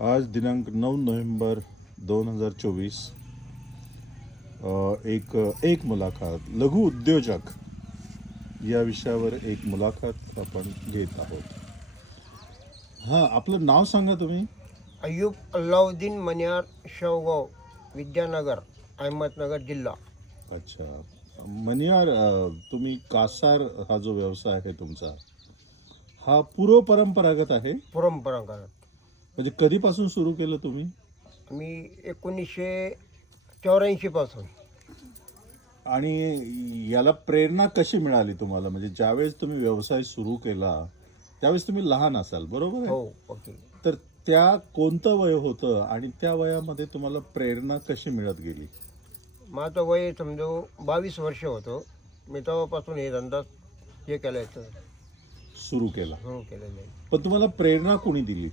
आज दिनांक नऊ नोव्हेंबर दोन हजार चोवीस एक एक मुलाखत. लघु उद्योजक या विषयावर एक मुलाखत आपण घेत आहोत. हां आपलं नाव सांगा तुम्ही. अय्यूब अल्लाउद्दीन मनियार शेवगाव विद्यानगर अहमदनगर जिल्हा. अच्छा. मनियार तुम्ही कासार हा जो व्यवसाय आहे तुमचा हा पूर्वपरंपरागत आहे? परंपरागत. म्हणजे कधीपासून सुरू केलं तुम्ही? मी एकोणीसशे चौऱ्याऐंशी पासून. आणि याला प्रेरणा कशी मिळाली तुम्हाला? म्हणजे ज्यावेळेस तुम्ही व्यवसाय सुरू केला त्यावेळेस तुम्ही लहान असाल बरोबर आहे? हो ओके. तर त्या कोणतं वय होतं आणि त्या वयामध्ये तुम्हाला प्रेरणा कशी मिळत गेली? माझं वय समजो बावीस वर्ष होतं. मी तेव्हापासून हे धंदा हे केलायचं सुरू. केला. सुरू केलेलं आहे. पण तुम्हाला प्रेरणा कोणी दिली?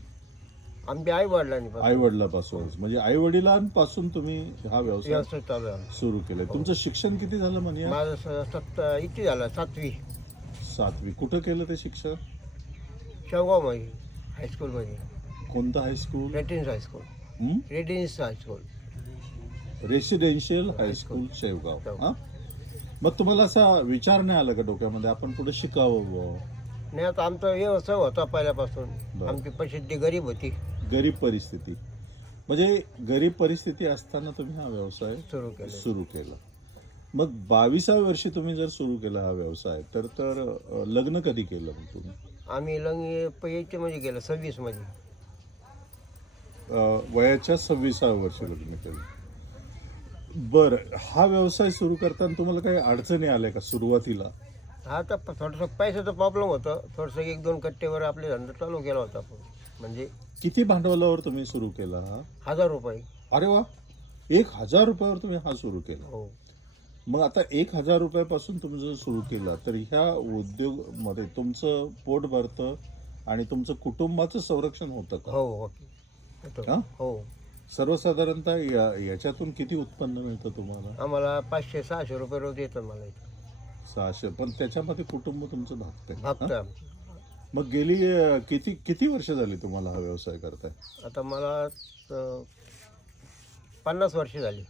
आमच्या आई वडिलांनी आई वडिलापासूनच म्हणजे आई वडिलांपासून तुम्ही हा व्यवसाय चालू सुरू केलाय. तुमचं शिक्षण किती झालं म्हणे? माझं स- सत्त इथे झालं सातवी. सातवी. कुठं केलं ते शिक्षण? शेवगावमध्ये हायस्कूलमध्ये कोणतं हायस्कूल रेटिन्स हायस्कूल हं? रेटिन्स high school residential high school Shevgaon. हो. हा? मग तुम्हाला असा विचार नाही आला का डोक्यामध्ये? आपण पुढे शिकावं बुवा? नाही आता आमचा व्यवसाय होता पहिल्यापासून. बरं. आमची परिस्थिती गरीब होती. गरीब परिस्थिती. म्हणजे गरीब परिस्थिती असताना तुम्ही हा व्यवसाय सुरू केले. सुरू केला. मग बावीसाव्या वर्षी तुम्ही जर सुरू केला हा व्यवसाय तर तर अ, लग्न कधी केलं मग तुम्ही? आम्ही लंग पैसे मध्ये गेलो सव्वीसमध्ये अ, वयाच्या सव्वीसाव्या वर्षी लग्न केलं. बर हा व्यवसाय सुरू करताना तुम्हाला काही अडचणी आल्या का सुरुवातीला? हा तर थोडंसं पैशाचा प्रॉब्लेम होतं. थोडंसं एक दोन कट्टेवर आपले धंदा चालू केला होता आपण म्हणजे किती भांडवलावर तुम्ही सुरू केला? हा हजार रुपये. अरे वा. एक हजार रुपयावर तुम्ही हा सुरू केला. हो. मग आता एक हजार रुपयापासून तुम्ही जर सुरू केला तर ह्या उद्योगमध्ये तुमचं पोट भरतं आणि तुमचं कुटुंबाचं संरक्षण होतं का? हो ओके. हा? हो. सर्वसाधारणतः या याच्यातून किती उत्पन्न मिळतं तुम्हाला? आम्हाला पाचशे सहाशे रुपये रोज येतात मला इथं. सहाशे. पण त्याच्यामध्ये कुटुंब तुमचं भागतंय. हा? मग गेली अं, किती किती वर्ष झाली तुम्हाला हा व्यवसाय करताय? आता मला अं, पन्नास वर्ष झाली.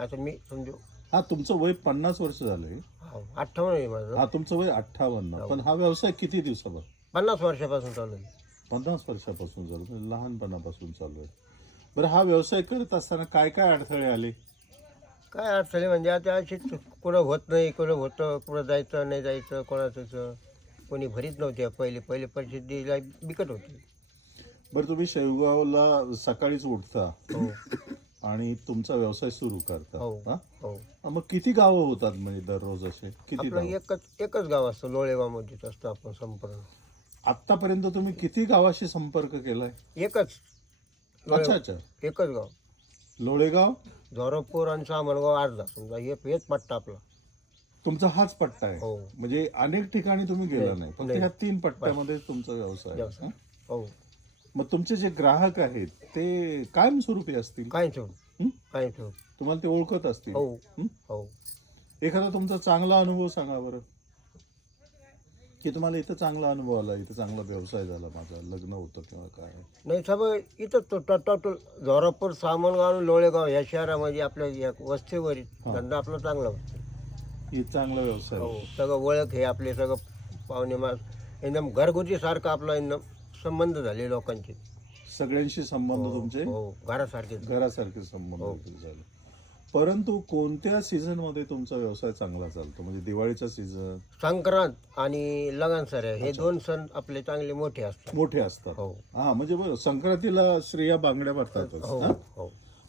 आता मी समजू हा तुमचं वय पन्नास वर्ष झालंय. हो अठ्ठावन्न आहे माझं. हा तुमचं वय अठ्ठावन्न. पण हा व्यवसाय किती दिवसावर? पन्नास वर्षापासून चालू आहे. पन्नास वर्षापासून चालू म्हणजे लहानपणापासून चालू आहे. बरं हा व्यवसाय करत असताना काय काय अडथळे आले? काय अडचणी म्हणजे आता अशी कुठं होत नाही कुठं होतं कुठं जायचं नाही जायचं कोणाचं कोणी भरीत नव्हते. पहिले पहिले परिस्थितीला बिकट होती. बरं तुम्ही शेवगावला सकाळीच उठता हो. आणि तुमचा व्यवसाय सुरू करता. हो. हा? हो. मग किती गावं होतात म्हणजे दररोज असे? किती आपलं गाव? एकच एकच गाव असतं लोळेगावमध्येच असतो आपण संपूर्ण. आतापर्यंत तुम्ही किती गावाशी संपर्क केलाय? एकच. अच्छा लोळे- अच्छा एकच गाव. लोळेगाव? झोरापूर आणि सामनगाव अर्धा. समजा हे हेच पट्टा आपला. तुमचा हाच पट्टा आहे? हो. म्हणजे अनेक ठिकाणी तुम्ही गेला नाही, फक्त नाही. ह्या तीन पट्ट्यामध्ये तुमचा व्यवसाय आहे. व्यवसाय. हा? हो. मग तुमचे जे ग्राहक आहेत ते कायमस्वरूपी असतील? काय ठेवू? काय ठेवू तुम्हाला ते ओळखत असतील? हो. हं? हो. एखादा तुमचा चांगला अनुभव सांगा बरं. की तुम्हाला इथं चांगला अनुभव आला इथं चांगला व्यवसाय झाला माझा लग्न होतं किंवा काय? नाही सगळं इथंच तो टोटल झोरापूर सामनगाव आणि लोळेगाव या शहरामध्ये आपल्या या वस्तीवर धंदा आपला चांगला होतो. हे चांगला व्यवसाय हो सगळं ओळख हे आपले सगळं पाहुणे मास एकदम घरगुती सारखं आपला एकदम संबंध झाले लोकांचे. सगळ्यांशी संबंध तुमचे? हो घरासारखे. घरासारखे संबंध हो. झाले. परंतु कोणत्या सीझनमध्ये तुमचा व्यवसाय चांगला चालतो? म्हणजे दिवाळीचा सीझन संक्रांत आणि लगन सर हे दोन सण आपले चांगले मोठे असतात. मोठे असतात. हो. हा म्हणजे बरं संक्रांतीला स्त्रिया बांगड्या भरतातच हो? हा?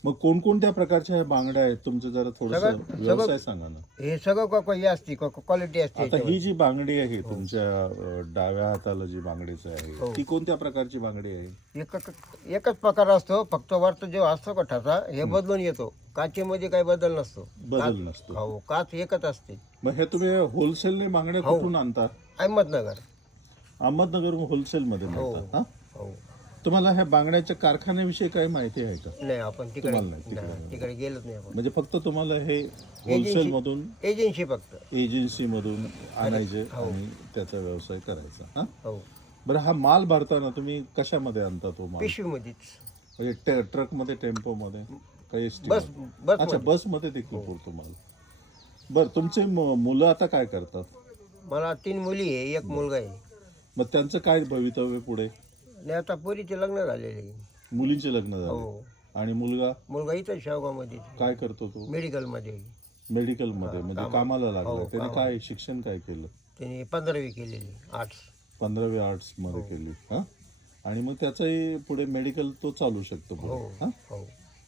हो मग कोणकोणत्या प्रकारच्या ह्या बांगड्या आहेत? तुमचे जरा थोडस सगळं- व्यवसाय सांगा ना. हे सगळं का हे असते क्वालिटी असते आता. ही जी बांगडी आहे तुमच्या अं, डाव्या हाताला जी बांगडीच आहे हो. ती कोणत्या प्रकारची बांगडी आहे? एक एकच प्रकार असतो फक्त वरचा जो असतो कठाचा हे बदलून येतो. काचेमध्ये काही बदल नसतो. बदल नसतो. हो काच एकच असते. मग हे तुम्ही होलसेलने बांगड्या हो. कुठून आणता? अहमदनगर. अहमदनगर होलसेल मध्ये हो. मिळतात हा हो? तुम्हाला ह्या बांगड्याच्या कारखान्याविषयी काही माहिती आहे का? नाही आपण तिकडे तुम्हाला नाही, तिकडे नाही, तिकडे गेलोच नाही आपण. म्हणजे फक्त तुम्हाला हे होलसेल मधून एजन्सी फक्त. एजन्सी मधून आणायचे हो. आणि त्याचा व्यवसाय करायचा हा? हो. बरं हा माल भरताना तुम्ही कशामध्ये आणता तो माल? पिशवीमध्येच. म्हणजे टे- ट्रकमध्ये टेम्पोमध्ये? काही एस बस बस अच्छा बसमध्ये देखील पुरतो माल. बरं तुमचे म- मुलं आता काय करतात? मला तीन मुली आहे एक मुलगा आहे. मग त्यांचं काय भवितव्य पुढे? आणि आता पोरीचे लग्न झालेले. मुलींचे लग्न झाले. हो. आणि मुलगा? मुलगा इथं शेवगावमध्ये. काय करतो तो? मेडिकलमध्ये. मेडिकलमध्ये म्हणजे कामाला लागला. हो, त्याने काय शिक्षण काय केलं? त्याने पंधरावी केलेली आर्ट्स. पंधरावी आर्ट्समध्ये केली. हा? आणि मग त्याचाही पुढे मेडिकल तो चालू शकतो हो पुढे. हा हो?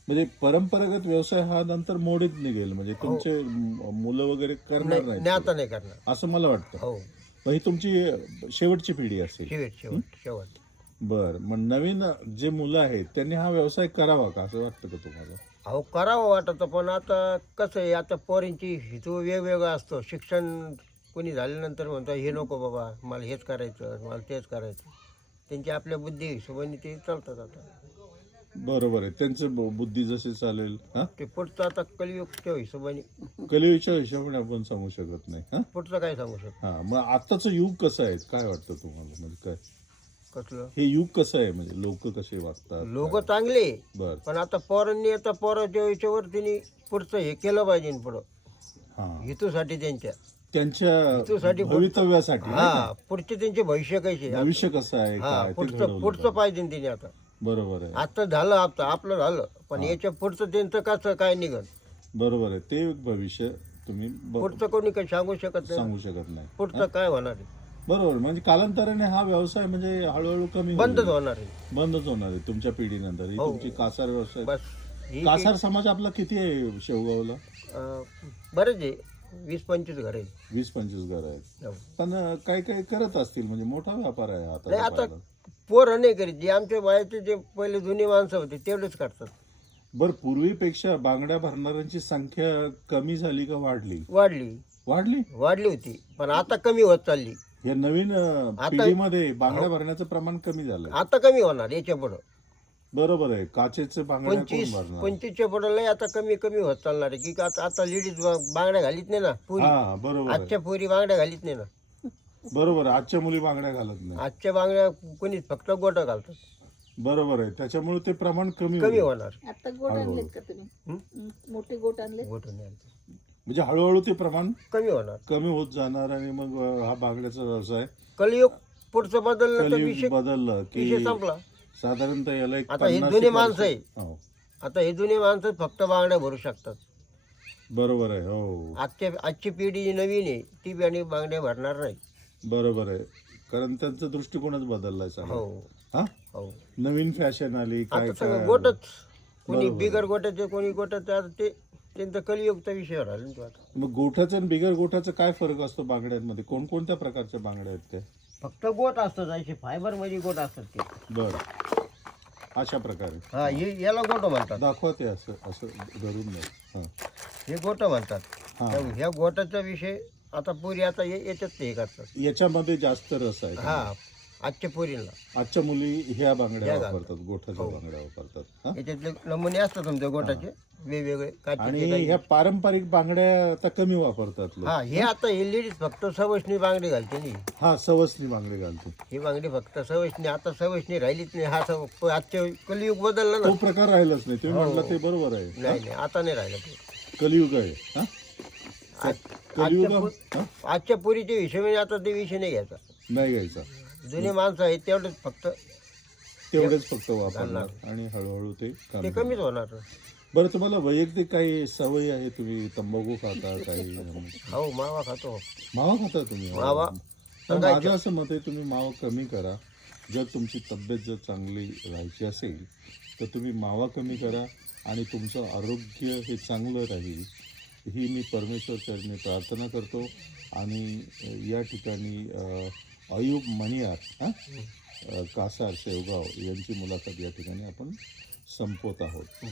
म्हणजे परंपरागत व्यवसाय हा नंतर मोडीत निघेल. म्हणजे तुमचे म- मुलं वगैरे करणार नाही नाही नाही, आता नाही करणार. असं मला वाटतं. हो. मग ही तुमची शेवटची पिढी असेल. शेवट शेवट शेवट. बर. मग नवीन जे मुलं आहेत त्यांनी हा व्यवसाय करावा का? असं वाटतं का तुम्हाला? अहो करावं वाटतं पण आता कसं आहे आता पोरींची हेतू वेगवेगळा असतो. शिक्षण कोणी झाल्यानंतर म्हणतो हे नको बाबा मला हेच करायचं मला तेच करायचं. त्यांची आपल्या बुद्धी हिशोबाने ते चालतात आता. बरोबर आहे. त्यांचं ब- बुद्धी जशी चालेल हा? ते पुढचं आता कलियुगच्या हिशोबाने. कलियुगच्या हिशोबाने आपण सांगू शकत नाही हा? पुढचं काय सांगू शकतो? हा मग आताचं युग कसं आहे? काय वाटतं तुम्हाला? म्हणजे काय? कसलं? हे युग कसं आहे? म्हणजे लोक कसे वागतात लोक चांगले. बर. पण आता पोरांनी आता पोराच्या याच्यावर त्यांनी पुढचं हे केलं पाहिजे पुढं. हा. हेतूसाठी त्यांच्या. त्यांच्या हेतूसाठी भवितव्यासाठी नाही? हा पुढचे त्यांचे भविष्य कसे भविष्य कसं आहे? हा काय? ते पुढचं घडवलं पुढचं पाहिजे त्यांनी आता. पाहिजे. बरोबर आहे. आता झालं आता आपलं झालं. पण याच्या पुढचं त्यांचं कसं काय निघत बरोबर आहे. ते भविष्य तुम्ही ब- पुढचं कोणी काही सांगू शकत नाही. सांगू शकत नाही. पुढचं काय होणार आहे? बरोबर. म्हणजे कालांतराने हा व्यवसाय म्हणजे हळूहळू कमी होईल. बंदच होणार आहे. बंदच होणार आहे तुमच्या पिढीनंतर. ही हो. तुमची कासार व्यवसाय. बस. ही कासार समाज आपला किती आहे शेवगावला? अं, बरेच आहे. वीस पंचवीस घर आहे वीस पंचवीस घर आहेत. हो. पण काही काही करत असतील. म्हणजे मोठा व्यापार आहे नाही आता आता पोरं नाही करीत. जे आमच्या वयाचे जे पहिले जुनी माणसं होते तेवढेच करतात. बर पूर्वीपेक्षा बांगड्या भरणाऱ्यांची संख्या कमी झाली का वाढली? वाढली. वाढली? वाढली होती. पण आता कमी होत चालली. या नवीन आता- पिढीमध्ये बांगड्या भरण्याचं प्रमाण कमी झालंय. आता कमी होणार याच्या पुढं. बरोबर आहे. काचेचे बांगड्या कोण पंचवीस भरणार? पंचवीसच्या पुढं लय आता कमी कमी होत चालणार आहे. की आता आता लेडीज बांगड्या घालीत नाही ना पुरी. हा बरोबर आहे. आजच्या पोरी बांगड्या घालीत नाही ना. बरोबर आहे. आजच्या मुली बांगड्या घालत नाही. आजच्या बांगड्या कोणी फक्त गोटा घालतात बरोबर आहे. त्याच्यामुळे ते प्रमाण कमी कमी होईल. होणार. आता गोट आणलेत का तुम्ही हं? हं, मोठे गोट आणले गोट नाही आणतात. म्हणजे हळूहळू ते प्रमाण कमी होणार. कमी होत जाणार आणि मग अं, हा बांगड्याचा व्यवसाय कलियुग पुढचं बदललं तर कलियुग विषय बदललं की विषय संपला. साधारणतः याला एक आता हे पन्नास जुने एक माणसं आहे. वर्ष- हो. आता हे जुने माणसं फक्त बांगड्या भरू शकतात. बरोबर आहे हो. आजच्या आजची पिढी जी नवीन आहे ती बियाणे बांगड्या भरणार नाही. बरोबर आहे. कारण त्यांचा दृष्टिकोनच बदललाय हो सगळा. हा. हो? नवीन फॅशन आली काय आता काय सगळं गोटच. कोणी बिगर गोट्याचे कोणी गोट्याचे आता ते त्यांचा कलियुगचा विषय राहिला ना तो आता. मग गोठाचं आणि बिगर गोठाचं काय फरक असतो बांगड्यांमध्ये? कोणकोणत्या प्रकारच्या बांगड्या आहेत त्या? फक्त गोट असतात असे फायबरमध्ये गोट असतात ते. बर. अशा प्रकारे. हा हे याला गोट म्हणतात. दाखवा ते असं असं धरून नाही हा. हे गोट म्हणतात. हा. ह्या गोटाचा विषय आता पुरी आता हे- याच्यात ते हे करतात याच्यामध्ये जास्त रस आहे. हा. आजच्या पोरींना आजच्या मुली ह्या बांगड्या. वापरतात गोठाच्या बांगड्या वापरतात हा? याच्यातले नमुने असतात तुमच्या गोटाचे वेगवेगळे आणि काचेचे काही. ह्या पारंपरिक बांगड्या आता कमी वापरतात लोक. हा हे आता हे लेडीज फक्त सवशनी बांगडी घालते नी. हा सवसनी बांगडे घालते. ही बांगडी फक्त सवशनी आता सवशनी राहिलीच नाही. हा सव प- आजच्या कलियुग बदलला ना. तो प्रकार राहिलाच नाही. तुम्ही हो. म्हटलं ते बरोबर आहे नाही नाही आता नाही राहिलं ते. कलियुग आहे हा? आज- कलियुग आजच्या पो- हा? आजच्या पोरीच्या हिशोबाने आता ते विषय नाही घ्यायचा. नाही घ्यायचा. जुने माणसं आहेत तेवढेच फक्त तेवढेच फक्त वापरणार. आणि हळूहळू ते ते कमी कमीच होणार. बरं तुम्हाला वैयक्तिक काही सवयी आहे तुम्ही तंबाखू खाता काही हो मावा खातो. मावा खाता तुम्ही? मावा. तर माझं असं मत आहे तुम्ही मावा कमी करा. जर तुमची तब्येत जर चांगली राहायची असेल तर तुम्ही मावा कमी करा आणि तुमचं आरोग्य हे चांगलं राहील. ही मी परमेश्वर चरणी प्रार्थना करतो. आणि या ठिकाणी अयुब मणियार हां? कासार शेवगाव यांची मुलाखत या ठिकाणी आपण संपवत आहोत.